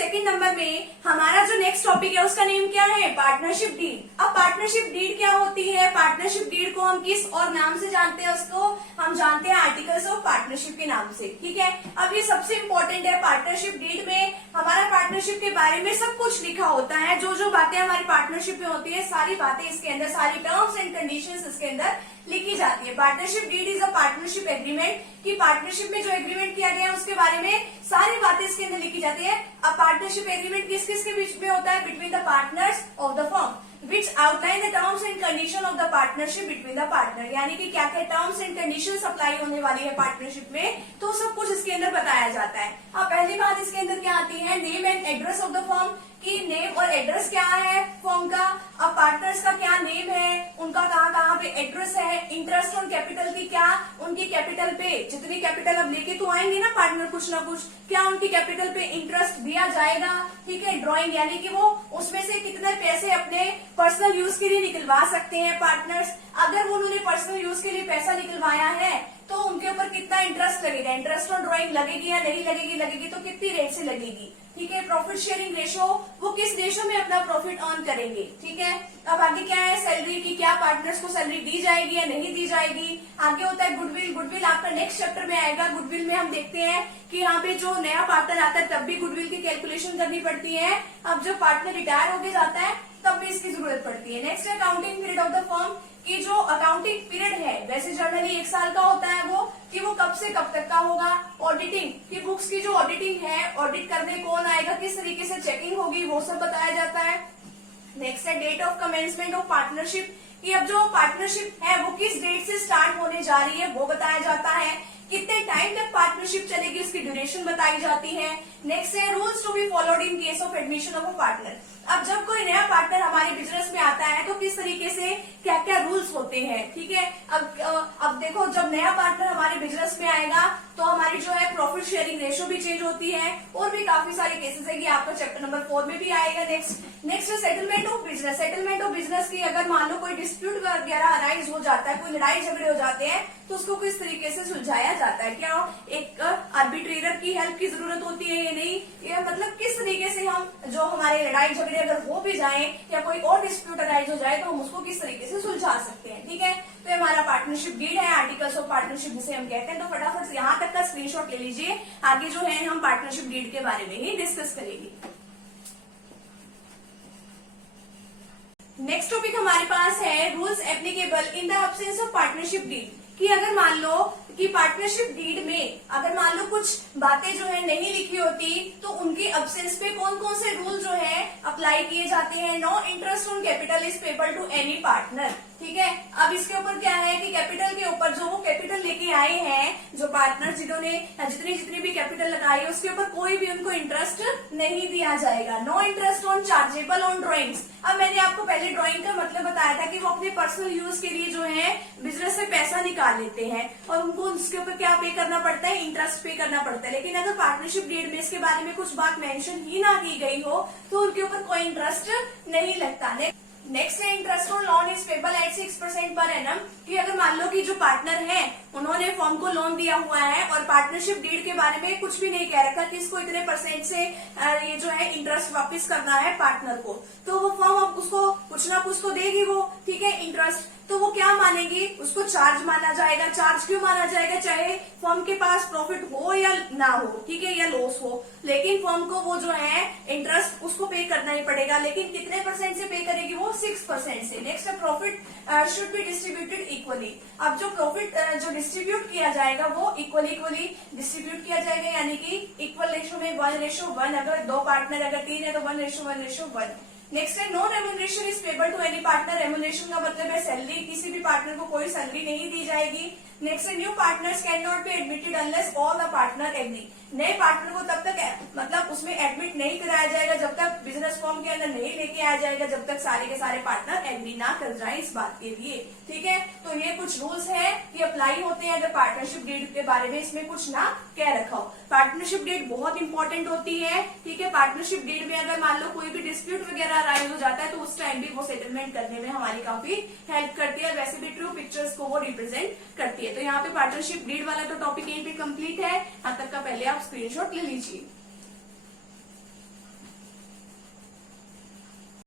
Second number में हमारा जो नेक्स्ट टॉपिक है उसका नेम क्या है, पार्टनरशिप डीड। अब पार्टनरशिप डीड क्या होती है, पार्टनरशिप डीड को हम किस और नाम से जानते हैं, उसको हम जानते हैं आर्टिकल्स ऑफ पार्टनरशिप के नाम से। ठीक है, अब ये सबसे इंपॉर्टेंट है। पार्टनरशिप डीड में हमारा पार्टनरशिप के बारे में सब कुछ लिखा होता है, जो जो बातें हमारी पार्टनरशिप में होती है सारी बातें इसके अंदर, सारी टर्म्स एंड कंडीशंस इसके अंदर लिखी जाती है। Partnership deed is a partnership agreement, कि पार्टनरशिप में जो एग्रीमेंट किया गया है उसके बारे में सारी बातें इसके अंदर लिखी जाती है। अब पार्टनरशिप एग्रीमेंट किस किस के बीच में होता है, between the partners of the firm which outline the terms and condition of the partnership between the partner, यानी कि क्या क्या टर्म्स एंड कंडीशंस अप्लाई होने वाली है पार्टनरशिप में, तो सब कुछ इसके अंदर बताया जाता है। अब पहली बात इसके अंदर क्या आती है, name and address of the firm, कि नेम और एड्रेस क्या है फर्म का। अब पार्टनर्स का क्या नेम है, उनका कहाँ कहाँ पे एड्रेस है, इंटरेस्ट ऑन कैपिटल की क्या, उनकी कैपिटल पे जितनी कैपिटल अब लेके तो आएंगे ना पार्टनर कुछ ना कुछ, क्या उनकी कैपिटल पे इंटरेस्ट दिया जाएगा। ठीक है, ड्राइंग यानी कि वो उसमें से कितने पैसे अपने पर्सनल यूज के लिए निकलवा सकते हैं पार्टनर्स। अगर वो उन्होंने पर्सनल यूज के लिए पैसा निकलवाया है तो उनके ऊपर कितना इंटरेस्ट लगेगा, इंटरेस्ट ऑन ड्राइंग लगेगी या नहीं लगेगी, लगेगी तो कितनी रेट से लगेगी। ठीक है, प्रॉफिट शेयरिंग रेशो, वो किस रेशो में अपना प्रॉफिट अर्न करेंगे। ठीक है, अब आगे क्या है, सैलरी की, क्या पार्टनर्स को सैलरी दी जाएगी या नहीं दी जाएगी। आगे होता है गुडविल, गुडविल आपका नेक्स्ट चैप्टर में आएगा। गुडविल में हम देखते हैं कि यहाँ पे जो नया पार्टनर आता है तब भी गुडविल की कैलकुलेशन करनी पड़ती है। अब जब पार्टनर रिटायर होके जाता है तब भी इसकी जरूरत पड़ती है। नेक्स्ट है accounting period of the firm, कि जो अकाउंटिंग पीरियड है वैसे जनरली 1 साल का होता है वो, कि वो कब से कब तक का होगा। ऑडिटिंग की बुक्स की जो ऑडिटिंग है, ऑडिट करने कौन आएगा, किस तरीके से चेकिंग होगी, वो सब बताया जाता है। नेक्स्ट है date of commencement of partnership, कि अब जो पार्टनरशिप है वो किस डेट से स्टार्ट होने जा रही है वो बताया जाता है। कितने टाइम तक पार्टनरशिप चलेगी उसकी ड्यूरेशन बताई जाती है। नेक्स्ट है rules to be followed in case of admission of a partner. अब जब कोई नया पार्टनर हमारे बिजनेस में आता है तो किस तरीके से क्या क्या रूल्स होते हैं। ठीक है, अब देखो जब नया पार्टनर हमारे बिजनेस में आएगा तो हमारी जो है प्रॉफिट शेयरिंग रेशो भी चेंज होती है, और भी काफी सारे केसेस है कि आपका चैप्टर नंबर 4 में भी आएगा। Next settlement of business, settlement of business की अगर मान लो कोई डिस्प्यूट वगैरह अराइज हो जाता है, कोई लड़ाई झगड़े हो जाते हैं तो उसको किस तरीके से सुलझाया जाता है, क्या एक आर्बिट्रेटर की हेल्प की जरूरत होती है या नहीं, या मतलब किस तरीके से हम जो हमारे लड़ाई झगड़े अगर हो भी जाए या कोई और डिस्प्यूट अराइज हो जाए तो हम उसको किस तरीके से सुलझा सकते हैं। ठीक है, तो हमारा पार्टनरशिप डीड है, आर्टिकल्स ऑफ पार्टनरशिप जिसे हम कहते हैं। तो फटाफट से यहाँ तक का स्क्रीनशॉट ले लीजिए, आगे जो है हम पार्टनरशिप डीड के बारे में ही डिस्कस करेंगे। नेक्स्ट टॉपिक हमारे पास है rules applicable in the absence of partnership deed, कि अगर मान लो कि पार्टनरशिप डीड में अगर मान लो कुछ बातें जो है नहीं लिखी होती तो उनके एब्सेंस पे कौन कौन से रूल जो है अप्लाई किए जाते हैं। No interest on capital is payable to any partner. ठीक है, अब इसके ऊपर क्या है कि कैपिटल के ऊपर जो वो कैपिटल लेके आए हैं जो पार्टनर जिन्होंने जितनी भी कैपिटल लगाई है उसके ऊपर कोई भी उनको इंटरेस्ट नहीं दिया जाएगा। No interest on chargeable on drawings. अब मैंने आपको पहले ड्राइंग का मतलब बताया था कि वो अपने पर्सनल यूज के लिए जो है बिजनेस से पैसा निकाल लेते हैं और उनको उसके ऊपर क्या पे करना पड़ता है, इंटरेस्ट पे करना पड़ता है। लेकिन अगर पार्टनरशिप डीड में इसके बारे में कुछ बात मेंशन ही ना की गई हो तो उनके ऊपर कोई इंटरेस्ट नहीं लगता। नेक्स्ट है interest on loan is payable eight 6% per annum, कि अगर मान लो कि जो पार्टनर है उन्होंने फर्म को लोन दिया हुआ है और पार्टनरशिप डीड के बारे में कुछ भी नहीं कह रखा कि इसको इतने % से ये जो है इंटरेस्ट वापस करना है पार्टनर को, तो वो फर्म अब उसको कुछ ना कुछ तो देगी वो। ठीक है, इंटरेस्ट तो वो क्या मानेगी, उसको चार्ज माना जाएगा। चार्ज क्यों माना जाएगा, चाहे फर्म के पास प्रॉफिट हो या ना हो, ठीक है, या लॉस हो, लेकिन फर्म को वो जो है इंटरेस्ट उसको पे करना ही पड़ेगा। लेकिन कितने % से पे करेगी वो, 6% से। नेक्स्ट है profit should be distributed equally. अब जो प्रॉफिट जो डिस्ट्रीब्यूट किया जाएगा वो इक्वली डिस्ट्रीब्यूट किया जाएगा, यानी कि इक्वल रेशो में 1:1। अगर 2 पार्टनर अगर 3 है तो 1:1:1। नेक्स्ट है no remuneration is payable to any partner. Remuneration का मतलब है सैलरी, किसी भी पार्टनर को कोई सैलरी नहीं दी जाएगी। नेक्स्ट है new partners can not be admitted unless all the partner agree. नए पार्टनर को तब तक मतलब उसमें एडमिट नहीं कराया जाएगा जब तक बिजनेस फॉर्म के अंदर नहीं लेके आया जाएगा, जब तक सारे के सारे पार्टनर एग्री ना कर जाए इस बात के लिए। ठीक है, तो ये कुछ रूल्स है कि अप्लाई होते हैं अगर पार्टनरशिप डीड के बारे में इसमें कुछ ना कह रखा हो। पार्टनरशिप डीड बहुत इंपॉर्टेंट होती है। ठीक है, पार्टनरशिप डीड में अगर मान लो कोई भी डिस्प्यूट वगैरह अराइज हो जाता है तो उस टाइम भी वो सेटलमेंट करने में हमारी काफी हेल्प करती है, वैसे भी ट्रू पिक्चर्स को वो रिप्रेजेंट करती है। तो यहाँ पे पार्टनरशिप डीड वाला तो टॉपिक यहीं पे कंप्लीट है। यहाँ तक का पहले आप स्क्रीनशॉट ले लीजिए।